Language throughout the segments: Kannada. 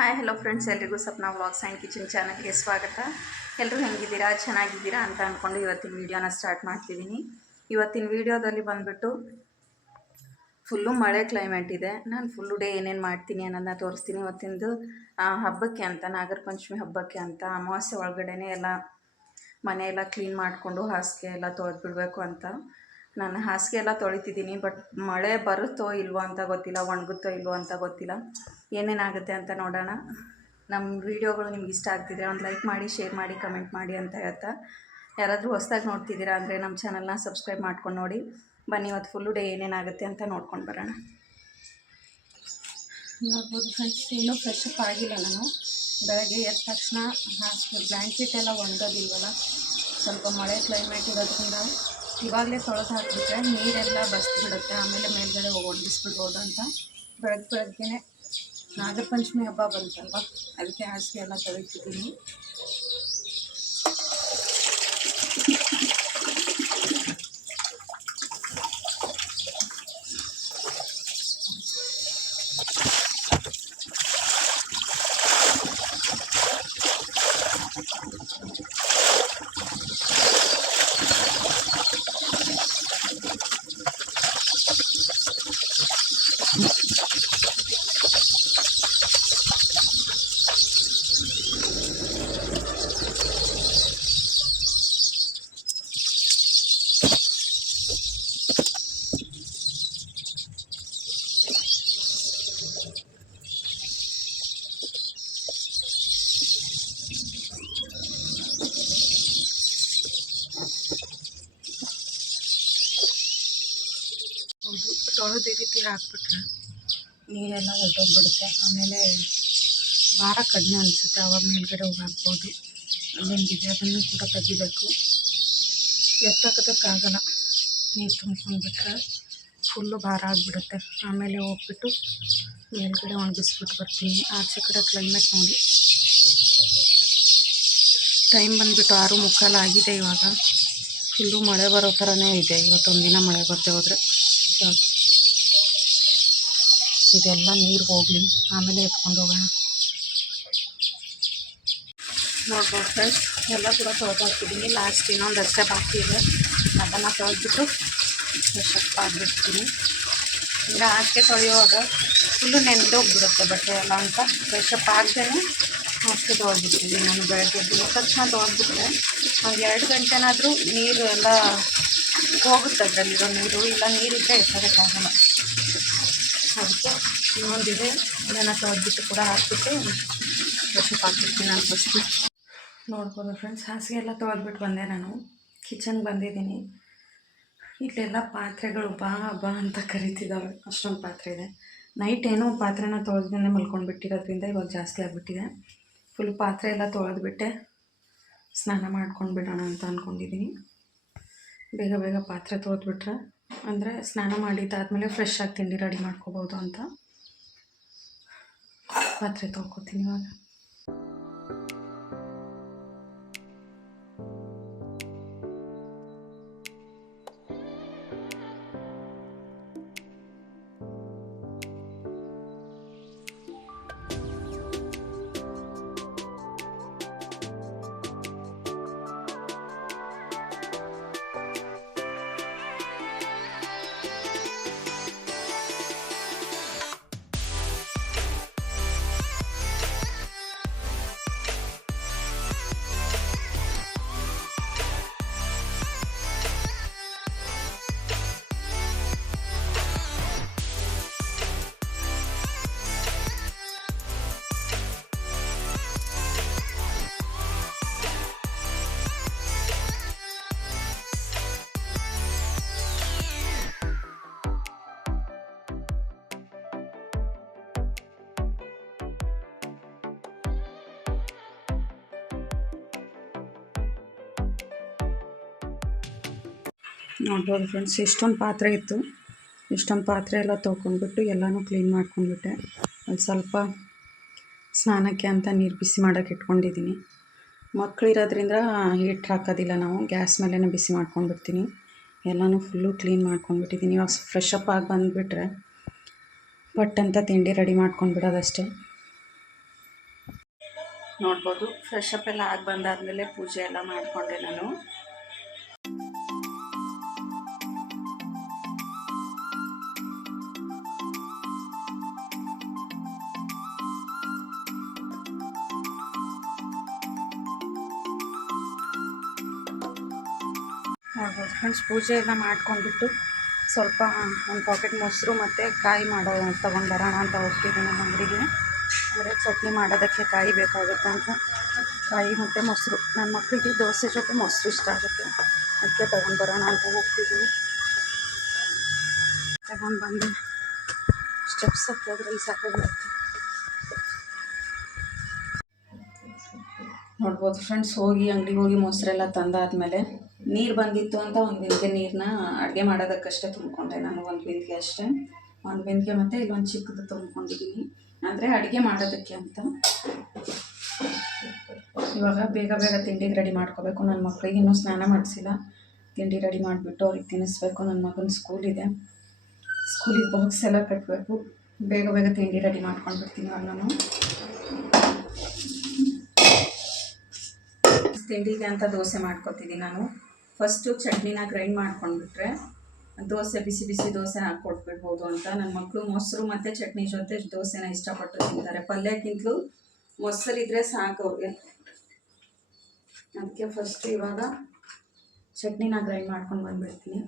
ಹಾಯ್ ಹಲೋ ಫ್ರೆಂಡ್ಸ್, ಎಲ್ರಿಗೂ ಸಪ್ನಾ ವ್ಲಾಗ್ಸ್ ಆ್ಯಂಡ್ ಕಿಚನ್ ಚಾನಲ್ಗೆ ಸ್ವಾಗತ. ಎಲ್ಲರೂ ಹೆಂಗಿದ್ದೀರಾ, ಚೆನ್ನಾಗಿದ್ದೀರಾ ಅಂತ ಅಂದ್ಕೊಂಡು ಇವತ್ತಿನ ವೀಡಿಯೋನ ಸ್ಟಾರ್ಟ್ ಮಾಡ್ತಿದ್ದೀನಿ. ಇವತ್ತಿನ ವೀಡಿಯೋದಲ್ಲಿ ಬಂದುಬಿಟ್ಟು ಫುಲ್ಲು ಮಳೆ ಕ್ಲೈಮೇಟ್ ಇದೆ. ನಾನು ಫುಲ್ಲು ಡೇ ಏನೇನು ಮಾಡ್ತೀನಿ ಅನ್ನೋದನ್ನ ತೋರಿಸ್ತೀನಿ. ಇವತ್ತಿಂದು ಹಬ್ಬಕ್ಕೆ ಅಂತ, ನಾಗರ ಪಂಚಮಿ ಹಬ್ಬಕ್ಕೆ ಅಂತ ಅಮಾವಾಸ್ಯೆ ಒಳಗಡೆ ಎಲ್ಲ ಮನೆಯೆಲ್ಲ ಕ್ಲೀನ್ ಮಾಡಿಕೊಂಡು ಹಾಸಿಗೆ ಎಲ್ಲ ತೊಳೆದ್ಬಿಡ್ಬೇಕು ಅಂತ ನಾನು ಹಾಸಿಗೆ ಎಲ್ಲ ತೊಳಿತಿದ್ದೀನಿ. ಬಟ್ ಮಳೆ ಬರುತ್ತೋ ಇಲ್ವೋ ಅಂತ ಗೊತ್ತಿಲ್ಲ, ಒಣಗುತ್ತೋ ಇಲ್ವೋ ಅಂತ ಗೊತ್ತಿಲ್ಲ. ಏನೇನಾಗುತ್ತೆ ಅಂತ ನೋಡೋಣ. ನಮ್ಮ ವೀಡಿಯೋಗಳು ನಿಮ್ಗೆ ಇಷ್ಟ ಆಗ್ತಿದ್ರೆ ಒಂದು ಲೈಕ್ ಮಾಡಿ, ಶೇರ್ ಮಾಡಿ, ಕಮೆಂಟ್ ಮಾಡಿ ಅಂತ ಹೇಳ್ತಾ, ಯಾರಾದರೂ ಹೊಸ್ದಾಗಿ ನೋಡ್ತಿದ್ದೀರಾ ಅಂದರೆ ನಮ್ಮ ಚಾನಲ್ನ ಸಬ್ಸ್ಕ್ರೈಬ್ ಮಾಡ್ಕೊಂಡು ನೋಡಿ. ಬನ್ನಿ ಇವತ್ತು ಫುಲ್ಲು ಡೇ ಏನೇನಾಗುತ್ತೆ ಅಂತ ನೋಡ್ಕೊಂಡು ಬರೋಣ. ನೋಡ್ಬೋದು ಫ್ರೆಂಡ್ಸ್, ಇನ್ನೂ ಫ್ರೆಶ್ ಅಪ್ ಆಗಿಲ್ಲ. ನಾನು ಬೆಳಗ್ಗೆ ಎದ್ದ ತಕ್ಷಣ ಹಾಸಿಗೆ ಬ್ಲ್ಯಾಂಕೆಟ್ ಎಲ್ಲ ಒಣಗೋದಿಲ್ವಲ್ಲ, ಸ್ವಲ್ಪ ಮಳೆ ಕ್ಲೈಮೇಟ್ ಇರೋದ್ರಿಂದ ಇವಾಗಲೇ ತೊಳೆದು ಹಾಕಿಬಿಟ್ರೆ ನೀರೆಲ್ಲ ಬಸ್ಬಿಡುತ್ತೆ, ಆಮೇಲೆ ಮೇಲ್ಗಡೆ ಒಣಗಿಸ್ಬಿಡ್ಬೋದು ಅಂತ ಬೆಳಗ್ಗೆ ನಾಗರ ಪಂಚಮಿ ಹಬ್ಬ ಬಂತಲ್ವ, ಅದಕ್ಕೆ ಹಾಸಿಗೆ ಎಲ್ಲ ತೊಳಿತಿದ್ದೀನಿ. ತೊಳೆದು ಈ ರೀತಿ ಹಾಕ್ಬಿಟ್ರೆ ನೀರೆಲ್ಲ ಹೊರಟೋಗ್ಬಿಡುತ್ತೆ, ಆಮೇಲೆ ಭಾರ ಕಡಿಮೆ ಅನಿಸುತ್ತೆ. ಆವಾಗ ಮೇಲ್ಗಡೆ ಹೋಗಿ ಹಾಕ್ಬೋದು. ಅಲ್ಲೊಂದಿದೆ, ಅದನ್ನು ಕೂಡ ತೆಗಿಬೇಕು. ಎತ್ತೋಕ್ಕಾಗಲ್ಲ, ನೀರು ತುಂಬ್ಕೊಂಡ್ಬಿಟ್ರೆ ಫುಲ್ಲು ಭಾರ ಆಗಿಬಿಡುತ್ತೆ. ಆಮೇಲೆ ಹೋಗ್ಬಿಟ್ಟು ಮೇಲ್ಗಡೆ ಒಣಗಿಸ್ಬಿಟ್ಟು ಬರ್ತೀನಿ. ಆಚೆ ಕಡೆ ಕ್ಲೈಮೇಟ್ ನೋಡಿ, ಟೈಮ್ ಬಂದುಬಿಟ್ಟು 6:45 ಆಗಿದೆ. ಇವಾಗ ಫುಲ್ಲು ಮಳೆ ಬರೋ ಥರನೇ ಇದೆ. ಇವತ್ತೊಂದು ದಿನ ಮಳೆ ಬರ್ತೇ ಹೋದರೆ ಸಾಕು. ಇದೆಲ್ಲ ನೀರು ಹೋಗಲಿ, ಆಮೇಲೆ ಎತ್ಕೊಂಡು ಹೋಗೋಣ. ನೋಡ್ಬೋದು ಫ್ರೆಂಡ್ಸ್, ಎಲ್ಲ ಕೂಡ ತೊಳೆದು ಹಾಕಿದ್ದೀನಿ. ಲಾಸ್ಟ್ ಇನ್ನೊಂದಷ್ಟೇ ಬಾಕಿ ಇದೆ, ಅದನ್ನು ತೊಳೆದ್ಬಿಟ್ಟು ಫ್ರೆಶ್ ಅಪ್ ಆಗಿಬಿಡ್ತೀನಿ. ಈಗ ಹಾಸಿಗೆ ತೊಳೆಯುವಾಗ ಫುಲ್ಲು ನೆಂದೋಗ್ಬಿಡುತ್ತೆ ಬಟ್ಟೆ ಎಲ್ಲ ಅಂತ ಫ್ರೆಶ್ ಅಪ್ ಆಗದೇ ಹಾಸಿಗೆ ತೊಳೆದ್ಬಿಡ್ತೀನಿ. ನಾನು ಬೆಳಗ್ಗೆ ಎದ್ದ ತಕ್ಷಣ ತೊಳೆದ್ಬಿಟ್ರೆ ಒಂದು 2 ಗಂಟೆನಾದರೂ ನೀರು ಎಲ್ಲ ಹೋಗುತ್ತೆ, ಅದರಲ್ಲಿರೋ ನೀರು. ಇಲ್ಲ ನೀರಿದ್ದರೆ ಎತ್ತೋಕ್ಕಾಗಲ್ಲ. ಅದಕ್ಕೆ ಇನ್ನೊಂದಿದೆ, ಇದನ್ನು ತೊಳೆದ್ಬಿಟ್ಟು ಕೂಡ ಹಾಕ್ಬಿಟ್ಟು ಫ್ರೆಶ್ ಅಪ್ ಆಗಿಬಿಡ್ತೀನಿ ನಾನು ಫಸ್ಟು. ನೋಡ್ಬೋದು ಫ್ರೆಂಡ್ಸ್, ಹಾಸಿಗೆ ಎಲ್ಲ ತೊಳೆದ್ಬಿಟ್ಟು ಬಂದೆ. ನಾನು ಕಿಚನ್ಗೆ ಬಂದಿದ್ದೀನಿ. ಇಲ್ಲೆಲ್ಲ ಪಾತ್ರೆಗಳು ಬಾ ಬಾ ಅಂತ ಕರಿತಿದ್ದಾವೆ, ಅಷ್ಟೊಂದು ಪಾತ್ರೆ ಇದೆ. ನೈಟ್ ಏನೋ ಪಾತ್ರೆನ ತೊಳೆದ್ಮೇಲೆ ಮಲ್ಕೊಂಡ್ಬಿಟ್ಟಿರೋದ್ರಿಂದ ಇವಾಗ ಜಾಸ್ತಿ ಆಗಿಬಿಟ್ಟಿದೆ. ಫುಲ್ ಪಾತ್ರೆ ಎಲ್ಲ ತೊಳೆದ್ಬಿಟ್ಟೆ ಸ್ನಾನ ಮಾಡ್ಕೊಂಡು ಬಿಡೋಣ ಅಂತ ಅಂದ್ಕೊಂಡಿದ್ದೀನಿ. ಬೇಗ ಬೇಗ ಪಾತ್ರೆ ತೊಳೆದ್ಬಿಟ್ರೆ ಅಂದರೆ ಸ್ನಾನ ಮಾಡಿದ್ದಾದಮೇಲೆ ಫ್ರೆಶ್ ಆಗಿ ತಿಂಡಿ ರೆಡಿ ಮಾಡ್ಕೋಬೋದು ಅಂತ ಪಾತ್ರೆ ತೊಳ್ಕೊತೀನಿ ಇವಾಗ. ನೋಡ್ಬೋದು ಫ್ರೆಂಡ್ಸ್, ಇಷ್ಟೊಂದು ಪಾತ್ರೆ ಇತ್ತು. ಇಷ್ಟೊಂದು ಪಾತ್ರೆ ಎಲ್ಲ ತೊಗೊಂಡ್ಬಿಟ್ಟು ಎಲ್ಲನೂ ಕ್ಲೀನ್ ಮಾಡ್ಕೊಂಡ್ಬಿಟ್ಟೆ. ಅಲ್ಲಿ ಸ್ವಲ್ಪ ಸ್ನಾನಕ್ಕೆ ಅಂತ ನೀರು ಬಿಸಿ ಮಾಡೋಕ್ಕೆ ಇಟ್ಕೊಂಡಿದ್ದೀನಿ. ಮಕ್ಕಳಿರೋದ್ರಿಂದ ಹೀಟ್ರ್ ಹಾಕೋದಿಲ್ಲ, ನಾವು ಗ್ಯಾಸ್ ಮೇಲೇ ಬಿಸಿ ಮಾಡ್ಕೊಂಡ್ಬಿಡ್ತೀನಿ. ಎಲ್ಲನೂ ಫುಲ್ಲು ಕ್ಲೀನ್ ಮಾಡ್ಕೊಂಡ್ಬಿಟ್ಟಿದ್ದೀನಿ. ಇವಾಗ ಫ್ರೆಶ್ ಅಪ್ ಆಗಿ ಬಂದುಬಿಟ್ರೆ ಪಟ್ಟಂತ ತಿಂಡಿ ರೆಡಿ ಮಾಡ್ಕೊಂಡ್ಬಿಡೋದಷ್ಟೇ. ನೋಡ್ಬೋದು. ಫ್ರೆಶ್ ಅಪ್ ಎಲ್ಲ ಆಗಿ ಬಂದಾದಮೇಲೆ ಪೂಜೆ ಎಲ್ಲ ಮಾಡಿಕೊಂಡೆ ನಾನು. ನೋಡ್ಬೋದು ಫ್ರೆಂಡ್ಸ್, ಪೂಜೆ ಎಲ್ಲ ಮಾಡ್ಕೊಂಡ್ಬಿಟ್ಟು ಸ್ವಲ್ಪ ಒಂದು ಪಾಕೆಟ್ ಮೊಸರು ಮತ್ತು ಕಾಯಿ ತೊಗೊಂಡು ಬರೋಣ ಅಂತ ಹೋಗ್ತಿದ್ದೀನಿ ನಮ್ಮ ಅಂಗಡಿಗೆ. ಅಂದರೆ ಚಟ್ನಿ ಮಾಡೋದಕ್ಕೆ ಕಾಯಿ ಬೇಕಾಗುತ್ತೆ ಅಂತ ಕಾಯಿ ಮತ್ತು ಮೊಸರು. ನನ್ನ ಮಕ್ಕಳಿಗೆ ದೋಸೆ ಜೊತೆ ಮೊಸರು ಇಷ್ಟ ಆಗುತ್ತೆ, ಅದಕ್ಕೆ ತೊಗೊಂಡು ಬರೋಣ ಅಂತ ಹೋಗ್ತಿದ್ದೀನಿ. ತಗೊಂಡು ಬಂದು ಸ್ಟೆಪ್ಸ್ ಹತ್ತೋದ್ರಲ್ಲಿ ಸಾಕಾಗುತ್ತೆ. ನೋಡ್ಬೋದು ಫ್ರೆಂಡ್ಸ್, ಅಂಗಡಿಗೆ ಹೋಗಿ ಮೊಸರೆಲ್ಲ ತಂದಾದಮೇಲೆ ನೀರು ಬಂದಿತ್ತು ಅಂತ ಒಂದು ಬಿಂದಿಗೆ ನೀರನ್ನ ಅಡುಗೆ ಮಾಡೋದಕ್ಕಷ್ಟೇ ತುಂಬಿಕೊಂಡೆ ನಾನು. ಒಂದು ಬಿಂದಿಗೆ ಅಷ್ಟೇ, ಒಂದು ಬಿಂದಿಗೆ ಮತ್ತು ಇಲ್ಲೊಂದು ಚಿಕ್ಕದು ತುಂಬ್ಕೊಂಡಿದ್ದೀನಿ, ಅಂದರೆ ಅಡುಗೆ ಮಾಡೋದಕ್ಕೆ ಅಂತ. ಇವಾಗ ಬೇಗ ಬೇಗ ತಿಂಡಿಗೆ ರೆಡಿ ಮಾಡ್ಕೋಬೇಕು. ನನ್ನ ಮಕ್ಕಳಿಗೆ ಇನ್ನೂ ಸ್ನಾನ ಮಾಡಿಸಿಲ್ಲ. ತಿಂಡಿ ರೆಡಿ ಮಾಡಿಬಿಟ್ಟು ಅವ್ರಿಗೆ ತಿನ್ನಿಸ್ಬೇಕು. ನನ್ನ ಮಗನ ಸ್ಕೂಲಿಗೆ ಬಾಕ್ಸ್ ಎಲ್ಲ ಕಟ್ಟಬೇಕು. ಬೇಗ ಬೇಗ ತಿಂಡಿ ರೆಡಿ ಮಾಡ್ಕೊಂಡ್ಬಿಡ್ತೀನಿ ಇವಾಗ ನಾನು. ತಿಂಡಿಗೆ ಅಂತ ದೋಸೆ ಮಾಡ್ಕೊತಿದ್ದೀನಿ ನಾನು. ಫಸ್ಟು ಚಟ್ನಿನ ಗ್ರೈಂಡ್ ಮಾಡ್ಕೊಂಡ್ಬಿಟ್ರೆ ದೋಸೆ ಬಿಸಿ ಬಿಸಿ ದೋಸೆ ಹಾಕ್ಕೊಟ್ಬಿಡ್ಬೋದು ಅಂತ. ನನ್ನ ಮಕ್ಕಳು ಮೊಸರು ಮತ್ತು ಚಟ್ನಿ ಜೊತೆ ದೋಸೆನ ಇಷ್ಟಪಟ್ಟು ತಿಂತಾರೆ. ಪಲ್ಯಕ್ಕಿಂತಲೂ ಮೊಸರಿದ್ರೆ ಸಾಕು ಅವ್ರಿಗೆ. ಅದಕ್ಕೆ ಫಸ್ಟು ಇವಾಗ ಚಟ್ನಿನ ಗ್ರೈಂಡ್ ಮಾಡ್ಕೊಂಡು ಬಂದುಬಿಡ್ತೀನಿ.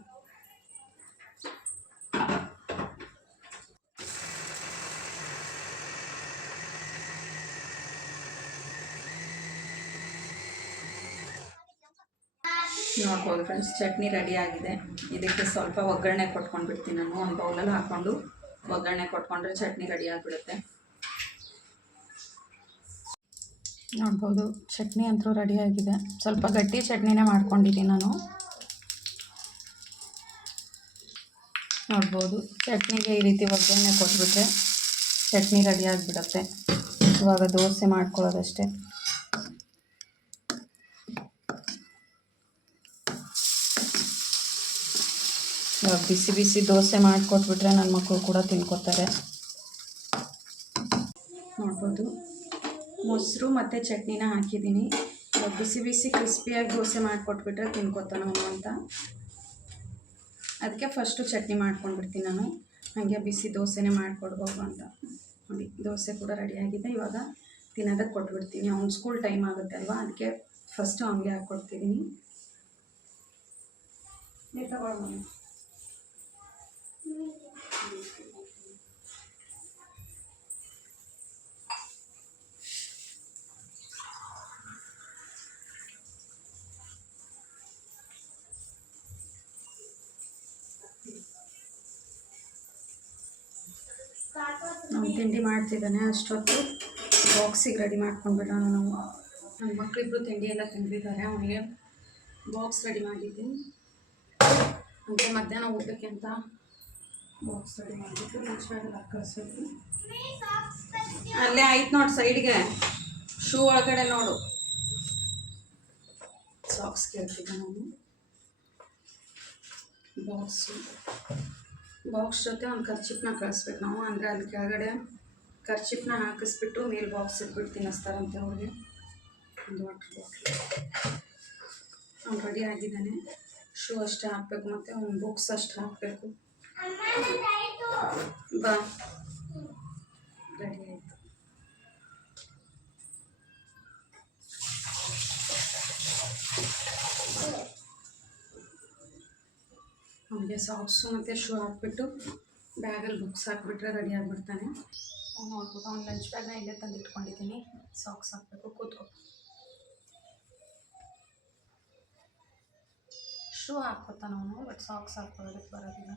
ನೋಡ್ಬೋದು ಫ್ರೆಂಡ್ಸ್, ಚಟ್ನಿ ರೆಡಿ ಆಗಿದೆ. ಇದಕ್ಕೆ ಸ್ವಲ್ಪ ಒಗ್ಗರಣೆ ಕೊಟ್ಕೊಂಡ್ಬಿಡ್ತೀನಿ ನಾನು. ಒಂದು ಬೌಲಲ್ಲಿ ಹಾಕ್ಕೊಂಡು ಒಗ್ಗರಣೆ ಕೊಟ್ಕೊಂಡ್ರೆ ಚಟ್ನಿ ರೆಡಿ ಆಗಿಬಿಡುತ್ತೆ. ನೋಡ್ಬೋದು, ಚಟ್ನಿ ಅಂತೂ ರೆಡಿ ಆಗಿದೆ. ಸ್ವಲ್ಪ ಗಟ್ಟಿ ಚಟ್ನಿನೇ ಮಾಡ್ಕೊಂಡಿದ್ದೀನಿ ನಾನು. ನೋಡ್ಬೋದು, ಚಟ್ನಿಗೆ ಈ ರೀತಿ ಒಗ್ಗರಣೆ ಕೊಟ್ಬಿಟ್ರೆ ಚಟ್ನಿ ರೆಡಿ ಆಗಿಬಿಡುತ್ತೆ. ಇವಾಗ ದೋಸೆ ಮಾಡ್ಕೊಳ್ಳೋದಷ್ಟೇ. ಇವಾಗ ಬಿಸಿ ಬಿಸಿ ದೋಸೆ ಮಾಡಿಕೊಟ್ಬಿಟ್ರೆ ನನ್ನ ಮಕ್ಕಳು ಕೂಡ ತಿನ್ಕೋತಾರೆ. ನೋಡ್ಬೋದು, ಮೊಸರು ಮತ್ತು ಚಟ್ನಿನ ಹಾಕಿದ್ದೀನಿ. ಇವಾಗ ಬಿಸಿ ಬಿಸಿ ಕ್ರಿಸ್ಪಿಯಾಗಿ ದೋಸೆ ಮಾಡಿಕೊಟ್ಬಿಟ್ರೆ ತಿನ್ಕೋತಾನವನು ಅಂತ. ಅದಕ್ಕೆ ಫಸ್ಟು ಚಟ್ನಿ ಮಾಡ್ಕೊಂಡ್ಬಿಡ್ತೀನಿ ನಾನು, ಹಾಗೆ ಬಿಸಿ ದೋಸೆನೇ ಮಾಡಿಕೊಡ್ಬೋದು ಅಂತ. ನೋಡಿ, ದೋಸೆ ಕೂಡ ರೆಡಿಯಾಗಿದೆ. ಇವಾಗ ತಿನ್ನೋದಕ್ಕೆ ಕೊಟ್ಬಿಡ್ತೀನಿ. ಅವ್ನು ಸ್ಕೂಲ್ ಟೈಮ್ ಆಗುತ್ತೆ ಅಲ್ವಾ, ಅದಕ್ಕೆ ಫಸ್ಟು ಅವನಿಗೆ ಹಾಕ್ಕೊಡ್ತಿದ್ದೀನಿ. ನಾವು ತಿಂಡಿ ಮಾಡ್ತಿದ್ದಾನೆ, ಅಷ್ಟೊತ್ತು ಬಾಕ್ಸಿಗೆ ರೆಡಿ ಮಾಡ್ಕೊಂಡ್ಬಿಡೋಣ ನಾವು. ನನ್ನ ಮಕ್ಕಳಿಬ್ರು ತಿಂಡಿ ಎಲ್ಲ ತಿಂದಿದ್ದಾರೆ. ಅವನಿಗೆ ಬಾಕ್ಸ್ ರೆಡಿ ಮಾಡಿದ್ದೀನಿ. ಅಂದರೆ ಮಧ್ಯಾಹ್ನ ಊಟಕ್ಕೆ ಅಂತ ಬಾಕ್ಸ್ ರೆಡಿ ಮಾಡಿಬಿಟ್ಟು ಲಂಚ್ ಬ್ಯಾಗಲ್ಲಿ ಹಾಕಿ ಕಳಿಸ್ಬೇಕು. ಅಲ್ಲೇ ಆಯ್ತು ನೋಡಿ, ಸೈಡ್ಗೆ ಶೂ ಒಳಗಡೆ ನೋಡು. ಸಾಕ್ಸ್ ಕೇಳ್ತಿದ್ದೆ ನಾನು. ಬಾಕ್ಸ್ ಜೊತೆ ಒಂದು ಕರ್ಚಿಪ್ನ ಕಳಿಸ್ಬೇಕು ನಾವು. ಅಂದರೆ ಅಲ್ಲಿ ಕೆಳಗಡೆ ಕರ್ಚಿಪ್ನ ಹಾಕಿಸ್ಬಿಟ್ಟು ಮೇಲೆ ಬಾಕ್ಸ್ ಇಟ್ಬಿಟ್ಟು ತಿನ್ನಿಸ್ತಾರಂತೆ ಅವ್ರಿಗೆ. ಒಂದು ವಾಟರ್ ಬಾಟ್ಲು ಅವ್ನು ರೆಡಿ ಆಗಿದ್ದಾನೆ. ಶೂ ಅಷ್ಟೇ ಹಾಕಬೇಕು, ಮತ್ತು ಅವ್ನು ಬುಕ್ಸ್ ಅಷ್ಟು ಹಾಕಬೇಕು. ಬಾ, ರೆಡಿ ಆಯಿತು. ಅವನಿಗೆ ಸಾಕ್ಸು ಮತ್ತು ಶೂ ಹಾಕ್ಬಿಟ್ಟು ಬ್ಯಾಗಲ್ಲಿ ಬುಕ್ಸ್ ಹಾಕ್ಬಿಟ್ರೆ ರೆಡಿ ಆಗಿಬಿಡ್ತಾನೆ. ನೋಡ್ಬೋದು, ಅವ್ನು ಲಂಚ್ ಬ್ಯಾಗ್ನ ಇಲ್ಲೇ ತಂದು ಇಟ್ಕೊಂಡಿದ್ದೀನಿ. ಸಾಕ್ಸ್ ಹಾಕಬೇಕು, ಕೂತ್ಕೊ. ಶೂ ಹಾಕ್ಕೊತಾನ ಅವನು, ಬಟ್ ಸಾಕ್ಸ್ ಹಾಕ್ಕೊಳ್ಳೋದಕ್ಕೆ ಬರೋದಿಲ್ಲ.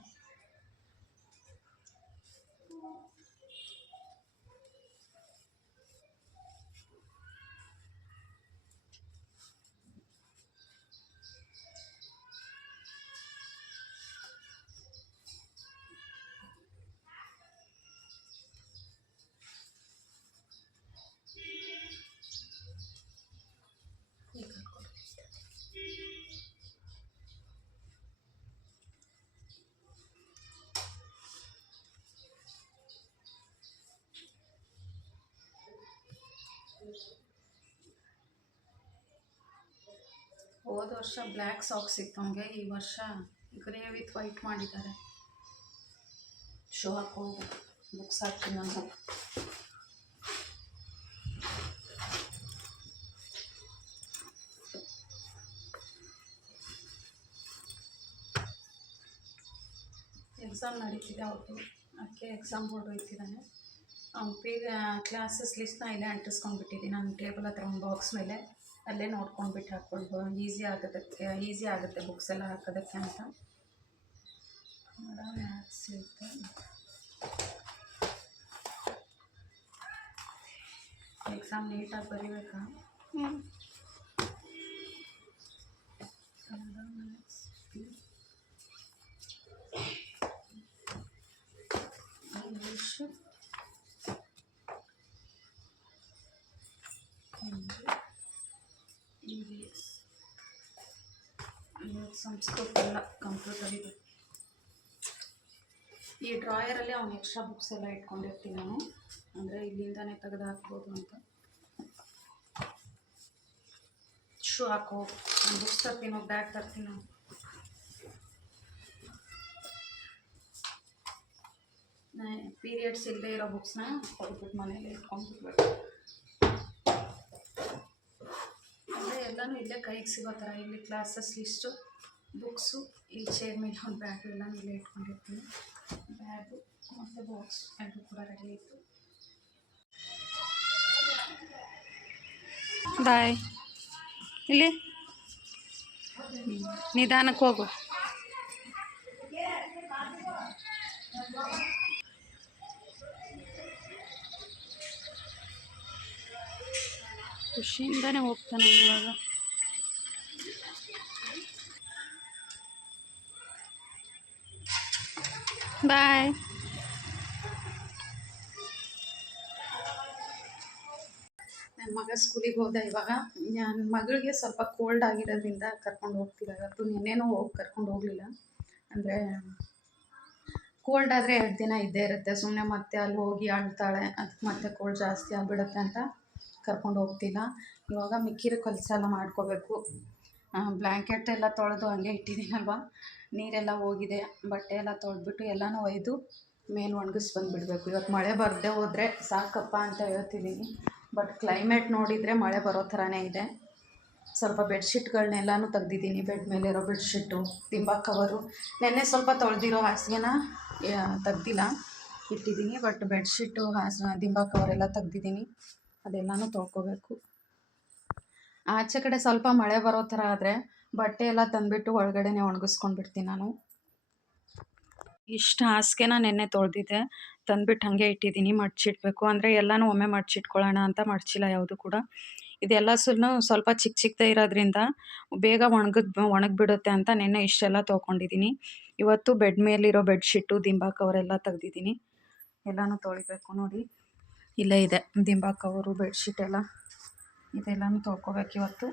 ಹೋದ ವರ್ಷ ಬ್ಲ್ಯಾಕ್ ಸಾಕ್ಸ್ ಇತ್ತು ಅವನಿಗೆ, ಈ ವರ್ಷ ಗ್ರೇ ವಿತ್ ವೈಟ್ ಮಾಡಿದ್ದಾರೆ. ಶೂ ಹಾಕೊಂಡು ಬುಕ್ಸ್ ಹಾಕ್ತೀನಿ ನಾನು. ಎಕ್ಸಾಮ್ ನಡೀತಿದೆ ಅವ್ರದ್ದು, ಅದಕ್ಕೆ ಎಕ್ಸಾಮ್ ಬೋರ್ಡ್ ಹೋಗ್ತಿದ್ದಾನೆ. ಅವ್ನು ಕ್ಲಾಸಸ್ ಲಿಸ್ಟ್ನ ಇಲ್ಲೇ ಅಂಟಿಸ್ಕೊಂಡ್ಬಿಟ್ಟಿದ್ದೀನಿ ನಾನು ಟೇಬಲ್ ಹತ್ರ ಒಂದು ಬಾಕ್ಸ್ ಮೇಲೆ. ಅಲ್ಲೇ ನೋಡ್ಕೊಂಡ್ಬಿಟ್ಟು ಹಾಕ್ಕೊಂಡು ಈಸಿ ಆಗುತ್ತೆ ಬುಕ್ಸ್ ಎಲ್ಲ ಹಾಕೋದಕ್ಕೆ ಅಂತ. ಮ್ಯಾಥ್ಸ್ ಇರುತ್ತೆ, ಎಕ್ಸಾಮ್ ನೀಟಾಗಿ ಬರೀಬೇಕಾ? Kannada, maths, English, Hindi, EVS, Sanskrit ಎಲ್ಲ ಕಂಪ್ಯೂಟರ್ ಇದೆ. ಈ ಡ್ರಾಯರಲ್ಲಿ ಅವನು ಎಕ್ಸ್ಟ್ರಾ ಬುಕ್ಸ್ ಎಲ್ಲ ಇಟ್ಕೊಂಡಿರ್ತೀನಿ ನಾನು, ಅಂದರೆ ಇಲ್ಲಿಂದನೇ ತೆಗೆದು ಹಾಕ್ಬೋದು ಅಂತ. ಶೂ ಹಾಕೋ, ನಾನು ಬುಕ್ಸ್ ತರ್ತೀನಿ, ಬ್ಯಾಗ್ ತರ್ತೀನಿ. ಪೀರಿಯಡ್ಸ್ ಇಲ್ಲದೆ ಇರೋ ಬುಕ್ಸ್ನ ಕೊಡ್ಬಿಟ್ಟು ಮನೇಲಿ ಇಟ್ಕೊಂಡ್ಬಿಡ್ಬೇಕು. ಅಂದರೆ ಎಲ್ಲನೂ ಇಲ್ಲೇ ಕೈಗೆ ಸಿಗೋ ಥರ, ಇಲ್ಲಿ ಕ್ಲಾಸಸ್ ಲಿಸ್ಟು, ಬುಕ್ಸು, ಇಲ್ಲಿ ಚೇರ್ ಮೇಲೆ ಒಂದು ಬ್ಯಾಗು ಎಲ್ಲನೂ ಇಲ್ಲೇ ಇಟ್ಕೊಂಡಿರ್ತೀನಿ. ಬ್ಯಾಗು ಮತ್ತು ಬಾಕ್ಸ್ ಎರಡು ಕೂಡ ರೆಡಿ ಇತ್ತು. ಬಾಯ್. ಇಲ್ಲಿ ನಿಧಾನಕ್ಕೆ ಹೋಗು. ಖುಷಿಯಿಂದನೇ ಹೋಗ್ತಾನೆ ಇವಾಗ. ಬಾಯ್. ನನ್ನ ಮಗ ಸ್ಕೂಲಿಗೆ ಹೋದ ಇವಾಗ. ನನ್ನ ಮಗಳಿಗೆ ಸ್ವಲ್ಪ ಕೋಲ್ಡ್ ಆಗಿರೋದ್ರಿಂದ ಕರ್ಕೊಂಡು ಹೋಗ್ತಿಲ್ಲ ಇವತ್ತು. ನಿನ್ನೆನೂ ಹೋಗಿ ಕರ್ಕೊಂಡು ಹೋಗಲಿಲ್ಲ, ಅಂದರೆ ಕೋಲ್ಡ್ ಆದರೆ 2 ದಿನ ಇದ್ದೇ ಇರುತ್ತೆ, ಸುಮ್ಮನೆ ಮತ್ತೆ ಅಲ್ಲಿ ಹೋಗಿ ಅಳ್ತಾಳೆ, ಅದಕ್ಕೆ ಮತ್ತೆ ಕೋಲ್ಡ್ ಜಾಸ್ತಿ ಆಗಿಬಿಡುತ್ತೆ ಅಂತ ಕರ್ಕೊಂಡು ಹೋಗ್ತಿಲ್ಲ. ಇವಾಗ ಮಿಕ್ಕಿರೋ ಕೆಲಸ ಎಲ್ಲ ಮಾಡ್ಕೋಬೇಕು. ಬ್ಲ್ಯಾಂಕೆಟ್ ಎಲ್ಲ ತೊಳೆದು ಹಂಗೆ ಇಟ್ಟಿದ್ದೀನಲ್ವ, ನೀರೆಲ್ಲ ಹೋಗಿದೆ, ಬಟ್ಟೆ ಎಲ್ಲ ತೊಳೆದ್ಬಿಟ್ಟು ಎಲ್ಲನೂ ಒಯ್ದು ಮೇಲೆ ಒಣಗಿಸಿ ಬಂದುಬಿಡ್ಬೇಕು. ಇವತ್ತು ಮಳೆ ಬರದೇ ಹೋದರೆ ಸಾಕಪ್ಪ ಅಂತ ಹೇಳ್ತಿದ್ದೀನಿ, ಬಟ್ ಕ್ಲೈಮೇಟ್ ನೋಡಿದರೆ ಮಳೆ ಬರೋ ಥರನೇ ಇದೆ. ಸ್ವಲ್ಪ ಬೆಡ್ಶೀಟ್ಗಳನ್ನೆಲ್ಲನೂ ತೆಗ್ದಿದ್ದೀನಿ, ಬೆಡ್ ಮೇಲಿರೋ ಬೆಡ್ಶೀಟು, ದಿಂಬ ಕವರು. ನೆನ್ನೆ ಸ್ವಲ್ಪ ತೊಳೆದಿರೋ ಹಾಸಿಗೆನ ತೆಗ್ದಿಲ್ಲ, ಇಟ್ಟಿದ್ದೀನಿ, ಬಟ್ ಬೆಡ್ಶೀಟು ದಿಂಬ ಕವರೆಲ್ಲ ತೆಗ್ದಿದ್ದೀನಿ, ಅದೆಲ್ಲನೂ ತೊಳ್ಕೊಬೇಕು. ಆಚೆ ಕಡೆ ಸ್ವಲ್ಪ ಮಳೆ ಬರೋ ಥರ ಆದರೆ ಬಟ್ಟೆ ಎಲ್ಲ ತಂದುಬಿಟ್ಟು ಒಳಗಡೆನೇ ಒಣಗಿಸ್ಕೊಂಡ್ಬಿಡ್ತೀನಿ ನಾನು. ಇಷ್ಟು ಹಾಸಿಗೆನ ನೆನ್ನೆ ತೊಳೆದಿದ್ದೆ, ತಂದುಬಿಟ್ಟು ಹಾಗೆ ಇಟ್ಟಿದ್ದೀನಿ, ಮಡ್ಚಿಡಬೇಕು. ಅಂದರೆ ಎಲ್ಲನೂ ಒಮ್ಮೆ ಮಡ್ಚಿಟ್ಕೊಳ್ಳೋಣ ಅಂತ ಮಡ್ಚಿಲ್ಲ ಯಾವುದು ಕೂಡ. ಇದೆಲ್ಲ ಸ್ವಲ್ಪ ಚಿಕ್ಕದೇ ಇರೋದ್ರಿಂದ ಬೇಗ ಒಣಗಿಬಿಡುತ್ತೆ ಅಂತ ನೆನ್ನೆ ಇಷ್ಟೆಲ್ಲ ತೊಗೊಂಡಿದ್ದೀನಿ. ಇವತ್ತು ಬೆಡ್ ಮೇಲಿರೋ ಬೆಡ್ಶೀಟು, ದಿಂಬ ಕವರೆಲ್ಲ ತೆಗ್ದಿದ್ದೀನಿ, ಎಲ್ಲನೂ ತೊಳಿಬೇಕು. ನೋಡಿ ಇಲ್ಲೇ ಇದೆ ದಿಂಬ ಕವರು, ಬೆಡ್ಶೀಟ್ ಎಲ್ಲ, ಇದೆಲ್ಲನೂ ತೊಳ್ಕೊಬೇಕು ಇವತ್ತು.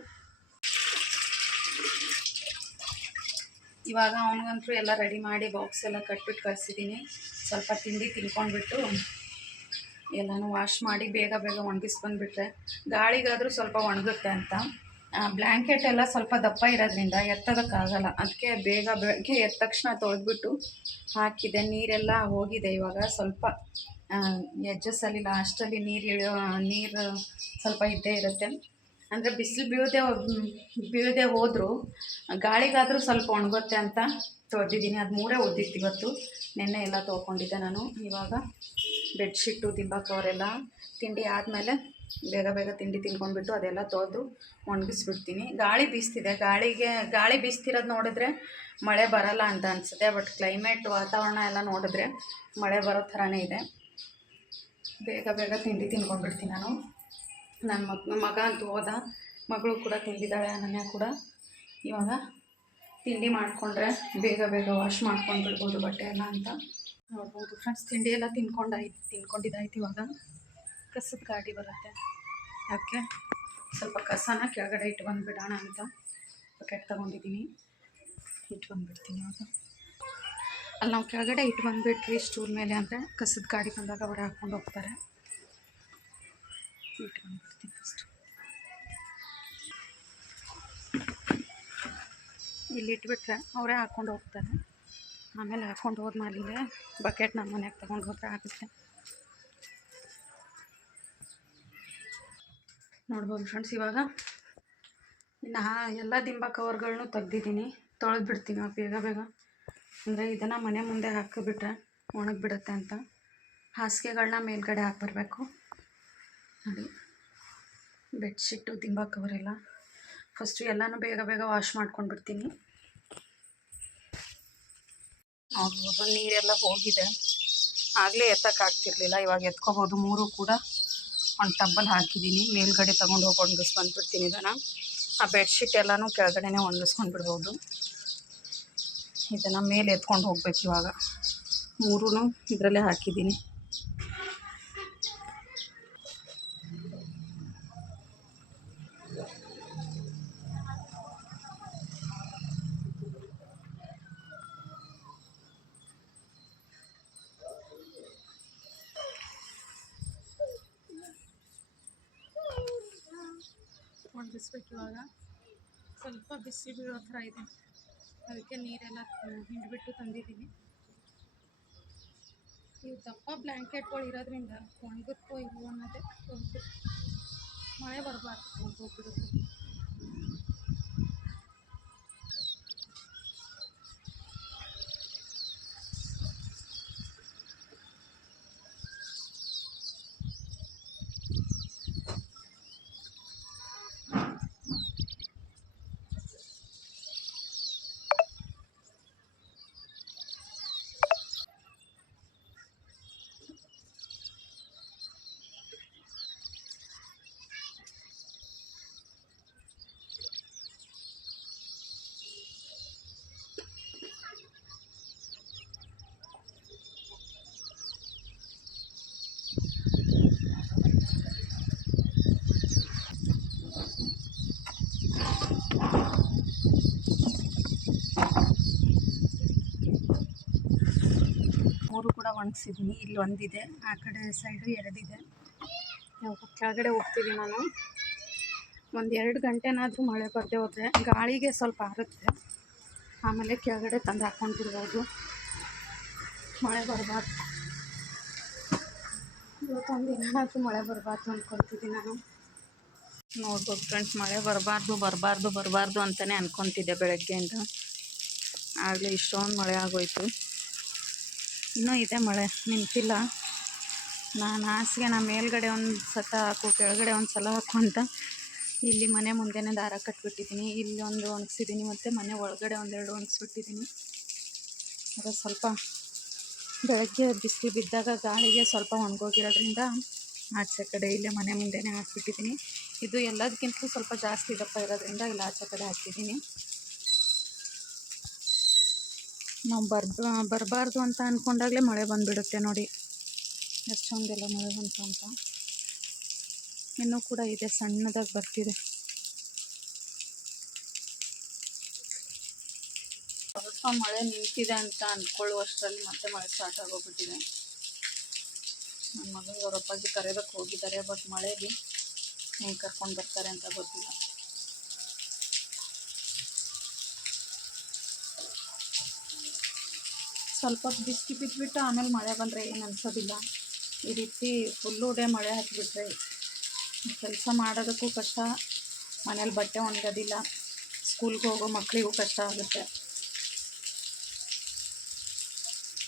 ಇವಾಗ ಅವನಿಗಂತೂ ಎಲ್ಲ ರೆಡಿ ಮಾಡಿ ಬಾಕ್ಸ್ ಎಲ್ಲ ಕಟ್ಬಿಟ್ಟು ಕಳಿಸಿದ್ದೀನಿ. ಸ್ವಲ್ಪ ತಿಂಡಿ ತಿನ್ಕೊಂಡ್ಬಿಟ್ಟು ಎಲ್ಲನೂ ವಾಶ್ ಮಾಡಿ ಬೇಗ ಒಣಗಿಸಿ ಬಂದುಬಿಟ್ರೆ ಗಾಳಿಗಾದರೂ ಸ್ವಲ್ಪ ಒಣಗುತ್ತೆ ಅಂತ. ಬ್ಲ್ಯಾಂಕೆಟ್ ಎಲ್ಲ ಸ್ವಲ್ಪ ದಪ್ಪ ಇರೋದ್ರಿಂದ ಎತ್ತೋದಕ್ಕಾಗಲ್ಲ, ಅದಕ್ಕೆ ಬೆಳಗ್ಗೆ ಎದ್ದ ತಕ್ಷಣ ತೊಳೆದ್ಬಿಟ್ಟು ಹಾಕಿದೆ. ನೀರೆಲ್ಲ ಹೋಗಿದೆ ಇವಾಗ, ಸ್ವಲ್ಪ ಎಡ್ಜಸ್ಸಲ್ಲಿ ಲಾಸ್ಟಲ್ಲಿ ನೀರು ಸ್ವಲ್ಪ ಇದ್ದೇ ಇರುತ್ತೆ. ಅಂದರೆ ಬಿಸಿಲು ಬೀಳದೆ ಹೋದರೂ ಗಾಳಿಗಾದರೂ ಸ್ವಲ್ಪ ಒಣಗುತ್ತೆ ಅಂತ ತೊಳೆದಿದ್ದೀನಿ. ಅದು 3 ಉಳಿದಿತ್ತು ಇವತ್ತು, ನೆನ್ನೆ ಎಲ್ಲ ತೊಳ್ಕೊಂಡಿದ್ದೆ ನಾನು. ಇವಾಗ ಬೆಡ್ಶೀಟು, ದಿಂಬ ಕವರೆಲ್ಲ ತಿಂಡಿ ಆದಮೇಲೆ ಬೇಗ ತಿಂಡಿ ತಿನ್ಕೊಂಡ್ಬಿಟ್ಟು ಅದೆಲ್ಲ ತೊಳೆದು ಒಣಗಿಸ್ಬಿಡ್ತೀನಿ. ಗಾಳಿ ಬೀಸ್ತಿದೆ, ಗಾಳಿ ಬೀಸ್ತಿರೋದು ನೋಡಿದ್ರೆ ಮಳೆ ಬರಲ್ಲ ಅಂತ ಅನಿಸುತ್ತೆ, ಬಟ್ ಕ್ಲೈಮೇಟ್ ವಾತಾವರಣ ಎಲ್ಲ ನೋಡಿದ್ರೆ ಮಳೆ ಬರೋ ಥರನೇ ಇದೆ. ಬೇಗ ತಿಂಡಿ ತಿನ್ಕೊಂಡ್ಬಿಡ್ತೀನಿ ನಾನು. ನನ್ನ ಮಗ ಅಂತೂ ಹೋದ, ಮಗಳು ಕೂಡ ತಿಂದಿದ್ದಾಳೆ, ಅನನ್ಯ ಕೂಡ. ಇವಾಗ ತಿಂಡಿ ಮಾಡಿಕೊಂಡ್ರೆ ಬೇಗ ವಾಶ್ ಮಾಡ್ಕೊಂಡು ಬಿಡ್ಬೋದು ಬಟ್ಟೆ ಎಲ್ಲ ಅಂತ ನೋಡ್ಬೋದು ಫ್ರೆಂಡ್ಸ್. ತಿಂಡಿ ಎಲ್ಲ ತಿನ್ಕೊಂಡಿದ್ದಾಯ್ತು. ಇವಾಗ ಕಸದ ಗಾಡಿ ಬರುತ್ತೆ, ಅದಕ್ಕೆ ಸ್ವಲ್ಪ ಕಸನ ಕೆಳಗಡೆ ಇಟ್ಟು ಬಂದುಬಿಡೋಣ ಅಂತ ಬಕೆಟ್ ತೊಗೊಂಡಿದ್ದೀನಿ, ಇಟ್ಟು ಬಂದುಬಿಡ್ತೀನಿ. ಇವಾಗ ಅಲ್ಲಿ ನಾವು ಕೆಳಗಡೆ ಇಟ್ಟು ಬಂದುಬಿಟ್ರಿ ಸ್ಟೂಲ್ ಮೇಲೆ ಅಂದರೆ ಕಸದ ಗಾಡಿ ಬಂದಾಗ ಅವರೇ ಹಾಕ್ಕೊಂಡು ಹೋಗ್ತಾರೆ. ಇಟ್ಟು ಬಂದುಬಿಡ್ತೀನಿ ಫಸ್ಟ್. ಇಲ್ಲಿ ಇಟ್ಬಿಟ್ರೆ ಅವರೇ ಹಾಕ್ಕೊಂಡು ಹೋಗ್ತಾರೆ. ಆಮೇಲೆ ಹಾಕ್ಕೊಂಡು ಹೋದ್ಮೇಲೆ ಬಕೆಟ್ ನಮ್ಮ ಮನೆಗೆ ತೊಗೊಂಡು ಹೋದ್ರೆ ಆಗುತ್ತೆ. ನೋಡ್ಬೋದು ಫ್ರೆಂಡ್ಸ್, ಇವಾಗ ಇನ್ನು ಎಲ್ಲ ದಿಂಬ ಕವರ್ಗಳನ್ನೂ ತೆಗ್ದಿದ್ದೀನಿ. ತೊಳೆದು ಬಿಡ್ತೀನಿ ಬೇಗ ಬೇಗ, ಅಂದರೆ ಇದನ್ನು ಮನೆ ಮುಂದೆ ಹಾಕಿಬಿಟ್ರೆ ಒಣಗಿಬಿಡುತ್ತೆ ಅಂತ. ಹಾಸಿಗೆಗಳನ್ನ ಮೇಲ್ಗಡೆ ಹಾಕ್ಬರ್ಬೇಕು ನೋಡಿ. ಬೆಡ್ಶೀಟು ದಿಂಬ ಕವರೆಲ್ಲ ಫಸ್ಟು ಎಲ್ಲನೂ ಬೇಗ ಬೇಗ ವಾಶ್ ಮಾಡ್ಕೊಂಡು ಬಿಡ್ತೀನಿ. ನೋಡ್ಬೋದು ನೀರೆಲ್ಲ ಹೋಗಿದೆ. ಆಗಲೇ ಎತ್ತಕ್ಕಾಗ್ತಿರ್ಲಿಲ್ಲ, ಇವಾಗ ಎತ್ಕೋಬೋದು. 3 ಕೂಡ ಒಂದು ಟಬ್ಬಲ್ಲಿ ಹಾಕಿದ್ದೀನಿ. ಮೇಲ್ಗಡೆ ತೊಗೊಂಡು ಹೋಗಿ ಒಣಗಿಸ್ಕೊಂಡ್ಬಿಡ್ತೀನಿ ಇದನ್ನು. ಆ ಬೆಡ್ಶೀಟ್ ಎಲ್ಲನೂ ಕೆಳಗಡೆನೇ ಒಣಗಿಸ್ಕೊಂಡು ಬಿಡ್ಬೋದು. ಇದನ್ನು ಮೇಲೆ ಎತ್ಕೊಂಡು ಹೋಗ್ಬೇಕು. ಇವಾಗ 3 ಇದರಲ್ಲೇ ಹಾಕಿದ್ದೀನಿ. ಒಣಗಿಸ್ಬೇಕು. ಇವಾಗ ಸ್ವಲ್ಪ ಬಿಸಿ ಬೀಳೋ ಥರ ಇದೆ, ಅದಕ್ಕೆ ನೀರೆಲ್ಲ ಹಿಂಡ್ಬಿಟ್ಟು ತಂದಿದ್ದೀನಿ. ಈ ದಪ್ಪ ಬ್ಲ್ಯಾಂಕೆಟ್ಗಳು ಇರೋದ್ರಿಂದ ಒಣಗುತ್ತೋ ಇಲ್ವೋ ಅನ್ನೋದೇ ಒಂದು ಮಳೆ ಬರಬಾರ್ದು, ಹೋಗ್ಬಿಡುತ್ತೆ. ಕೂಡ ಒಣಗಿಸಿದ್ದೀನಿ. ಇಲ್ಲಿ ಒಂದಿದೆ, ಆ ಕಡೆ ಸೈಡು 2 ಇದೆ. ಕೆಳಗಡೆ ಹೋಗ್ತೀವಿ ನಾನು. ಒಂದು 2 ಗಂಟೆನಾದರೂ ಮಳೆ ಬರದೆ ಹೋದರೆ ಗಾಳಿಗೆ ಸ್ವಲ್ಪ ಆರುತ್ತೆ. ಆಮೇಲೆ ಕೆಳಗಡೆ ತಂದು ಹಾಕ್ಕೊಂಡು ಬಿಡ್ಬೋದು. ಮಳೆ ಬರಬಾರ್ದು, ಇವತ್ತೊಂದು ಏನಾದರೂ ಮಳೆ ಬರಬಾರ್ದು ಅಂದ್ಕೊತಿದ್ದೀನಿ ನಾನು. ನೋಡ್ಬೋದು ಫ್ರೆಂಡ್ಸ್, ಮಳೆ ಬರಬಾರ್ದು ಅಂತಲೇ ಅಂದ್ಕೊತಿದ್ದೆ ಬೆಳಗ್ಗೆಯಿಂದ. ಆಗಲೇ ಇಷ್ಟೊಂದು ಮಳೆ ಆಗೋಯ್ತು. ಇನ್ನೂ ಇದೆ, ಮಳೆ ನಿಂತಿಲ್ಲ. ನಾನು ಹಾಸಿಗೆ ಮೇಲ್ಗಡೆ ಒಂದು ಸತ ಹಾಕು, ಕೆಳಗಡೆ ಒಂದು ಸಲ ಹಾಕು ಅಂತ ಇಲ್ಲಿ ಮನೆ ಮುಂದೆನೇ ದಾರ ಕಟ್ಬಿಟ್ಟಿದ್ದೀನಿ. ಇಲ್ಲಿ ಒಂದು ಒಣಗಿಸಿದ್ದೀನಿ, ಮತ್ತು ಮನೆ ಒಳಗಡೆ 1-2 ಒಣಗಿಸ್ಬಿಟ್ಟಿದ್ದೀನಿ. ಅದು ಸ್ವಲ್ಪ ಬೆಳಗ್ಗೆ ಬಿಸಿಲು ಬಿದ್ದಾಗ ಗಾಳಿಗೆ ಸ್ವಲ್ಪ ಒಣಗೋಗಿರೋದ್ರಿಂದ ಆಚೆ ಕಡೆ ಇಲ್ಲೇ ಮನೆ ಮುಂದೆನೇ ಹಾಕ್ಬಿಟ್ಟಿದ್ದೀನಿ. ಇದು ಎಲ್ಲದಕ್ಕಿಂತಲೂ ಸ್ವಲ್ಪ ಜಾಸ್ತಿ ದಪ್ಪ ಇರೋದ್ರಿಂದ ಇಲ್ಲಿ ಆಚೆ ಕಡೆ ಹಾಕಿದ್ದೀನಿ. ನಾವು ಬರಬಾರ್ದು ಅಂತ ಅಂದ್ಕೊಂಡಾಗಲೇ ಮಳೆ ಬಂದುಬಿಡುತ್ತೆ ನೋಡಿ. ಎಷ್ಟೊಂದೆಲ್ಲ ಮಳೆ ಬಂತು ಅಂತ. ಇನ್ನೂ ಕೂಡ ಇದೆ, ಸಣ್ಣದಾಗಿ ಬರ್ತಿದೆ. ಸ್ವಲ್ಪ ಮಳೆ ನಿಂತಿದೆ ಅಂತ ಅಂದ್ಕೊಳ್ಳುವಷ್ಟರಲ್ಲಿ ಮತ್ತೆ ಮಳೆ ಸ್ಟಾರ್ಟ್ ಆಗೋಗ್ಬಿಟ್ಟಿದೆ. ನನ್ನ ಮಗನಿಗೆ ಅವ್ರ ಅಪ್ಪಾಜಿ ಕರೆಯೋದಕ್ಕೆ ಹೋಗಿದ್ದಾರೆ, ಬಟ್ ಮಳೆಗೆ ಹೆಂಗೆ ಕರ್ಕೊಂಡು ಬರ್ತಾರೆ ಅಂತ ಗೊತ್ತಿಲ್ಲ. ಸ್ವಲ್ಪ ಬಿಸಿಲು ಬಿದ್ದುಬಿಟ್ಟು ಆಮೇಲೆ ಮಳೆ ಬಂದರೆ ಏನು ಅನ್ಸೋದಿಲ್ಲ. ಈ ರೀತಿ ಫುಲ್ಲು ಡೇ ಮಳೆ ಹಾಕಿಬಿಟ್ರೆ ಕೆಲಸ ಮಾಡೋದಕ್ಕೂ ಕಷ್ಟ, ಮನೇಲಿ ಬಟ್ಟೆ ಒಣಗೋದಿಲ್ಲ, ಸ್ಕೂಲ್ಗೆ ಹೋಗೋ ಮಕ್ಕಳಿಗೂ ಕಷ್ಟ ಆಗುತ್ತೆ.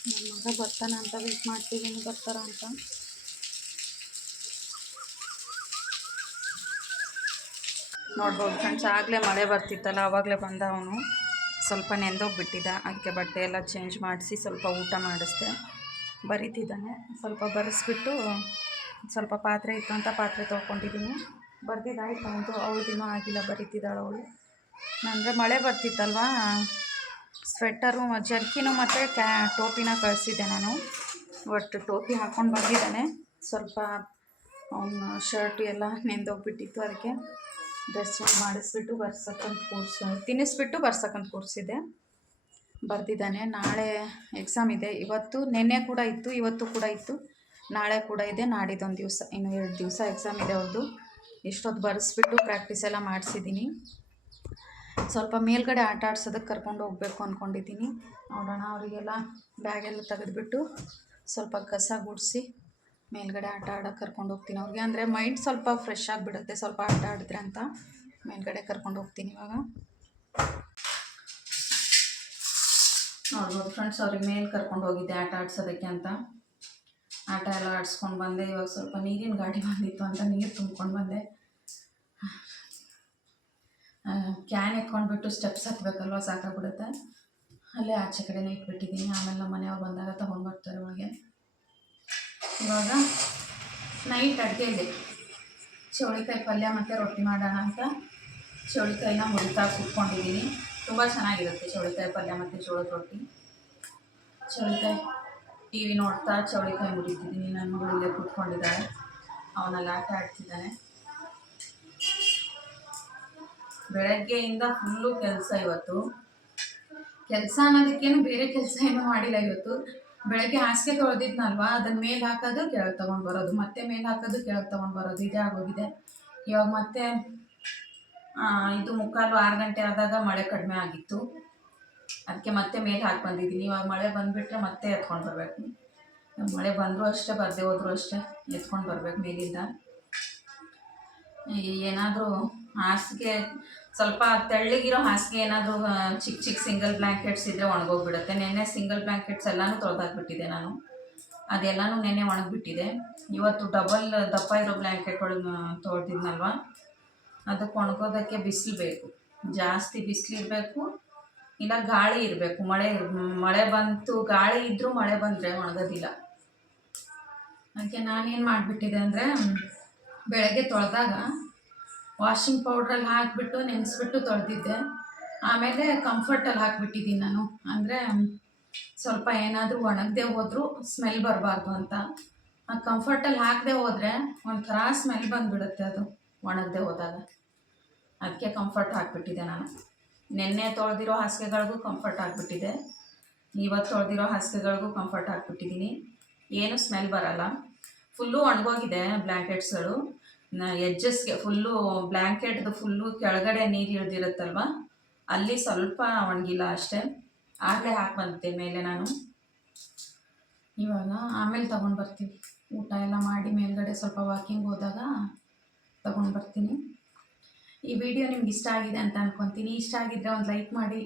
ನನ್ನ ಮಗ ಬರ್ತಾನೆ ಅಂತ ವೇಟ್ ಮಾಡ್ತಿದ್ದೀನಿ, ಬರ್ತಾರ ಅಂತ. ನೋಡ್ಬೋದು ಫ್ರೆಂಡ್ಸ್, ಆಗಲೇ ಮಳೆ ಬರ್ತಿತ್ತಲ್ಲ, ಆವಾಗಲೇ ಬಂದ ಅವನು. ಸ್ವಲ್ಪ ನೆಂದೋಗ್ಬಿಟ್ಟಿದ್ದ, ಅದಕ್ಕೆ ಬಟ್ಟೆ ಎಲ್ಲ ಚೇಂಜ್ ಮಾಡಿಸಿ ಸ್ವಲ್ಪ ಊಟ ಮಾಡಿಸ್ದೆ. ಬರೀತಿದ್ದಾನೆ, ಸ್ವಲ್ಪ ಬರೆಸ್ಬಿಟ್ಟು ಸ್ವಲ್ಪ ಪಾತ್ರೆ ಇತ್ತು ಅಂತ ಪಾತ್ರೆ ತೊಳ್ಕೊಂಡಿದ್ದೀನಿ. ಬರ್ದಿದ್ದಾಯ್ತು ಅವಳದಿನ್ನೂ ಆಗಿಲ್ಲ, ಬರೀತಿದ್ದಾಳೆ ಅವಳು. ಅಂದರೆ ಮಳೆ ಬರ್ತಿತ್ತಲ್ವ, ಸ್ವೆಟರು ಜರ್ಕಿನು ಮತ್ತು ಟೋಪಿನ ಕಳಿಸಿದ್ದೆ ನಾನು. ಒಟ್ಟು ಟೋಪಿ ಹಾಕ್ಕೊಂಡು ಬಂದಿದ್ದಾನೆ. ಸ್ವಲ್ಪ ಅವನ ಶರ್ಟು ಎಲ್ಲ ನೆಂದೋಗ್ಬಿಟ್ಟಿತ್ತು, ಅದಕ್ಕೆ ಡ್ರೆಸ್ ಮಾಡಿಸ್ಬಿಟ್ಟು ತಿನ್ನಿಸ್ಬಿಟ್ಟು ಬರ್ಸಕ್ಕಂತ ಕೂರಿಸಿದ್ದೆ. ಬರ್ದಿದ್ದಾನೆ. ನಾಳೆ ಎಕ್ಸಾಮ್ ಇದೆ. ನೆನ್ನೆ ಕೂಡ ಇತ್ತು, ಇವತ್ತು ಕೂಡ ಇತ್ತು, ನಾಳೆ ಕೂಡ ಇದೆ, ನಾಡಿದ್ದೊಂದು ದಿವಸ, ಇನ್ನು 2 ದಿವಸ ಎಕ್ಸಾಮ್ ಇದೆ ಅವ್ರದ್ದು. ಇಷ್ಟೊತ್ತು ಬರೆಸ್ಬಿಟ್ಟು ಪ್ರಾಕ್ಟೀಸ್ ಎಲ್ಲ ಮಾಡಿಸಿದ್ದೀನಿ. ಸ್ವಲ್ಪ ಮೇಲ್ಗಡೆ ಆಟ ಆಡ್ಸೋದಕ್ಕೆ ಕರ್ಕೊಂಡು ಹೋಗ್ಬೇಕು ಅಂದ್ಕೊಂಡಿದ್ದೀನಿ. ನೋಡೋಣ, ಅವರಿಗೆಲ್ಲ ಬ್ಯಾಗೆಲ್ಲ ತೆಗೆದುಬಿಟ್ಟು ಸ್ವಲ್ಪ ಕಸ ಗುಡಿಸಿ ಮೇಲ್ಗಡೆ ಆಟ ಆಡೋಕ್ಕೆ ಕರ್ಕೊಂಡು ಹೋಗ್ತೀನಿ ಅವ್ರಿಗೆ. ಅಂದರೆ ಮೈಂಡ್ ಸ್ವಲ್ಪ ಫ್ರೆಶ್ ಆಗಿಬಿಡುತ್ತೆ ಸ್ವಲ್ಪ ಆಟ ಆಡಿದ್ರೆ ಅಂತ ಮೇಲ್ಗಡೆ ಕರ್ಕೊಂಡು ಹೋಗ್ತೀನಿ ಇವಾಗ. ನೋಡ್ಬೋದು ಫ್ರೆಂಡ್ಸ್, ಅವ್ರಿಗೆ ಮೇಲೆ ಕರ್ಕೊಂಡು ಹೋಗಿದ್ದೆ ಆಟ ಆಡ್ಸೋದಕ್ಕೆ ಅಂತ. ಆಟ ಎಲ್ಲ ಆಡಿಸ್ಕೊಂಡು ಬಂದೆ. ಇವಾಗ ಸ್ವಲ್ಪ ನೀರಿನ ಗಾಡಿ ಬಂದಿತ್ತು ಅಂತ ನೀರು ತುಂಬ್ಕೊಂಡು ಬಂದೆ. ಕ್ಯಾನ್ ಎತ್ಕೊಂಡ್ಬಿಟ್ಟು ಸ್ಟೆಪ್ಸ್ ಹತ್ತಬೇಕಲ್ವ, ಸಾಕಾಗ್ಬಿಡುತ್ತೆ. ಅಲ್ಲೇ ಆಚೆ ಕಡೆನೇ ಇಟ್ಬಿಟ್ಟಿದ್ದೀನಿ. ಆಮೇಲೆ ನಮ್ಮ ಮನೆಯವ್ರು ಬಂದಾಗ ತೊಗೊಂಡು ಬರ್ತಾರೆ ಒಳಗೆ. ಇವಾಗ ನೈಟ್ ಅಡುಗೆಗೆ ಚೌಳಿಕಾಯಿ ಪಲ್ಯ ಮತ್ತು ರೊಟ್ಟಿ ಮಾಡೋಣ ಅಂತ ಚೌಳಿಕಾಯಿನ ಮುರಿತಾ ಕೂತ್ಕೊಂಡಿದ್ದೀನಿ. ತುಂಬ ಚೆನ್ನಾಗಿರುತ್ತೆ ಚೌಳಿಕಾಯಿ ಪಲ್ಯ ಮತ್ತು ಜೋಳದ ರೊಟ್ಟಿ. ಚೌಳಿಕಾಯಿ ಟಿ ವಿ ನೋಡ್ತಾ ಚೌಳಿಕಾಯಿ ಮುರಿತಿದ್ದೀನಿ. ನನ್ನ ಮಗಳು ಇಲ್ಲೇ ಕೂತ್ಕೊಂಡಿದ್ದಾಳೆ, ಅವನಲ್ಲಿ ಆಟ ಆಡ್ತಿದ್ದಾನೆ. ಬೆಳಗ್ಗೆಯಿಂದ ಫುಲ್ಲು ಕೆಲಸ. ಇವತ್ತು ಕೆಲಸ ಅನ್ನೋದಕ್ಕೇನು ಬೇರೆ ಕೆಲಸ ಏನೂ ಮಾಡಿಲ್ಲ. ಇವತ್ತು ಬೆಳಗ್ಗೆ ಹಾಸಿಗೆ ತೊಳೆದಿದ್ನಲ್ವ, ಅದನ್ನ ಮೇಲೆ ಹಾಕೋದು ಕೆಳಗೆ ತೊಗೊಂಡು ಬರೋದು, ಮತ್ತೆ ಮೇಲೆ ಹಾಕೋದು ಕೆಳಗೆ ತೊಗೊಂಡು ಬರೋದು, ಇದೇ ಆಗೋಗಿದೆ. ಇವಾಗ ಮತ್ತೆ ಇದು 3:15 6 ಗಂಟೆ ಆದಾಗ ಮಳೆ ಕಡಿಮೆ ಆಗಿತ್ತು, ಅದಕ್ಕೆ ಮತ್ತೆ ಮೇಲೆ ಹಾಕಿ ಬಂದಿದ್ದೀನಿ. ಇವಾಗ ಮಳೆ ಬಂದುಬಿಟ್ರೆ ಮತ್ತೆ ಎತ್ಕೊಂಡು ಬರಬೇಕು. ಮಳೆ ಬಂದರೂ ಅಷ್ಟೇ, ಬರದೆ ಹೋದರೂ ಅಷ್ಟೇ ಎತ್ಕೊಂಡು ಬರಬೇಕು ಮೇಲಿಂದ. ಏನಾದರೂ ಹಾಸಿಗೆ ಸ್ವಲ್ಪ ತೆಳ್ಳಗಿರೋ ಹಾಸಿಗೆ ಏನಾದರೂ ಚಿಕ್ಕ ಚಿಕ್ಕ ಸಿಂಗಲ್ ಬ್ಲ್ಯಾಂಕೆಟ್ಸ್ ಇದ್ದರೆ ಒಣಗೋಗ್ಬಿಡುತ್ತೆ. ನೆನ್ನೆ ಸಿಂಗಲ್ ಬ್ಲ್ಯಾಂಕೆಟ್ಸ್ ಎಲ್ಲನೂ ತೊಳೆದಾಕ್ಬಿಟ್ಟಿದ್ದೆ ನಾನು, ಅದೆಲ್ಲನೂ ನೆನ್ನೆ ಒಣಗಿಬಿಟ್ಟಿದೆ. ಇವತ್ತು ಡಬಲ್ ದಪ್ಪ ಇರೋ ಬ್ಲ್ಯಾಂಕೆಟ್ ಒಳಗೆ ತೊಳೆದಿದ್ನಲ್ವ, ಅದಕ್ಕೆ ಒಣಗೋದಕ್ಕೆ ಬಿಸಿಲು ಬೇಕು, ಜಾಸ್ತಿ ಬಿಸಿಲಿರಬೇಕು, ಇಲ್ಲ ಗಾಳಿ ಇರಬೇಕು. ಮಳೆ ಬಂತು, ಗಾಳಿ ಇದ್ದರೂ ಮಳೆ ಬಂದರೆ ಒಣಗೋದಿಲ್ಲ. ಅದಕ್ಕೆ ನಾನೇನು ಮಾಡಿಬಿಟ್ಟಿದೆ ಅಂದರೆ, ಬೆಳಗ್ಗೆ ತೊಳೆದಾಗ ವಾಷಿಂಗ್ ಪೌಡ್ರಲ್ಲಿ ಹಾಕಿಬಿಟ್ಟು ನೆನೆಸ್ಬಿಟ್ಟು ತೊಳೆದಿದ್ದೆ. ಆಮೇಲೆ ಕಂಫರ್ಟಲ್ಲಿ ಹಾಕಿಬಿಟ್ಟಿದ್ದೀನಿ ನಾನು. ಅಂದರೆ ಸ್ವಲ್ಪ ಏನಾದರೂ ಒಣಗದೆ ಹೋದರೂ ಸ್ಮೆಲ್ ಬರಬಾರ್ದು ಅಂತ. ಆ ಕಂಫರ್ಟಲ್ಲಿ ಹಾಕದೆ ಹೋದರೆ ಒಂಥರ ಸ್ಮೆಲ್ ಬಂದುಬಿಡುತ್ತೆ ಅದು ಒಣಗದೆ ಹೋದಾಗ. ಅದಕ್ಕೆ ಕಂಫರ್ಟ್ ಹಾಕಿಬಿಟ್ಟಿದ್ದೆ ನಾನು. ನೆನ್ನೆ ತೊಳೆದಿರೋ ಹಾಸಿಗೆಗಳಿಗೂ ಕಂಫರ್ಟ್ ಹಾಕ್ಬಿಟ್ಟಿದೆ, ಇವತ್ತು ತೊಳೆದಿರೋ ಹಾಸಿಗೆಗಳಿಗೂ ಕಂಫರ್ಟ್ ಹಾಕ್ಬಿಟ್ಟಿದ್ದೀನಿ. ಏನು ಸ್ಮೆಲ್ ಬರೋಲ್ಲ. ಫುಲ್ಲು ಒಣಗೋಗಿದೆ ಬ್ಲ್ಯಾಂಕೆಟ್ಸ್ಗಳು. ಎಡ್ಜಸ್ಗೆ ಫುಲ್ಲು ಬ್ಲ್ಯಾಂಕೆಟ್ದು ಫುಲ್ಲು ಕೆಳಗಡೆ ನೀರು ಇಳಿದಿರುತ್ತಲ್ವ, ಅಲ್ಲಿ ಸ್ವಲ್ಪ ಒಣಗಿಲ್ಲ ಅಷ್ಟೇ. ಆಗಲೇ ಹಾಕಿ ಬಂದಿದ್ದೆ ಮೇಲೆ ನಾನು. ಇವಾಗ ಆಮೇಲೆ ತೊಗೊಂಡು ಬರ್ತೀನಿ, ಊಟ ಎಲ್ಲ ಮಾಡಿ ಮೇಲ್ಗಡೆ ಸ್ವಲ್ಪ ವಾಕಿಂಗ್ ಹೋದಾಗ ತೊಗೊಂಡು ಬರ್ತೀನಿ. ಈ ವಿಡಿಯೋ ನಿಮ್ಗೆ ಇಷ್ಟ ಆಗಿದೆ ಅಂತ ಅಂದ್ಕೊತೀನಿ. ಇಷ್ಟ ಆಗಿದ್ದರೆ ಒಂದು ಲೈಕ್ ಮಾಡಿ,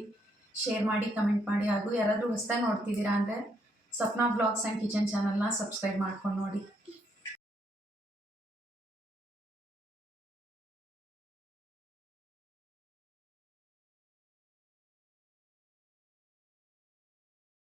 ಶೇರ್ ಮಾಡಿ, ಕಮೆಂಟ್ ಮಾಡಿ. ಹಾಗೂ ಯಾರಾದರೂ ಹೊಸದಾಗಿ ನೋಡ್ತಿದ್ದೀರಾ ಅಂದರೆ ಸಪ್ನಾ ವ್ಲಾಗ್ಸ್ ಆ್ಯಂಡ್ ಕಿಚನ್ ಚಾನಲ್ನ ಸಬ್ಸ್ಕ್ರೈಬ್ ಮಾಡ್ಕೊಂಡು ನೋಡಿ.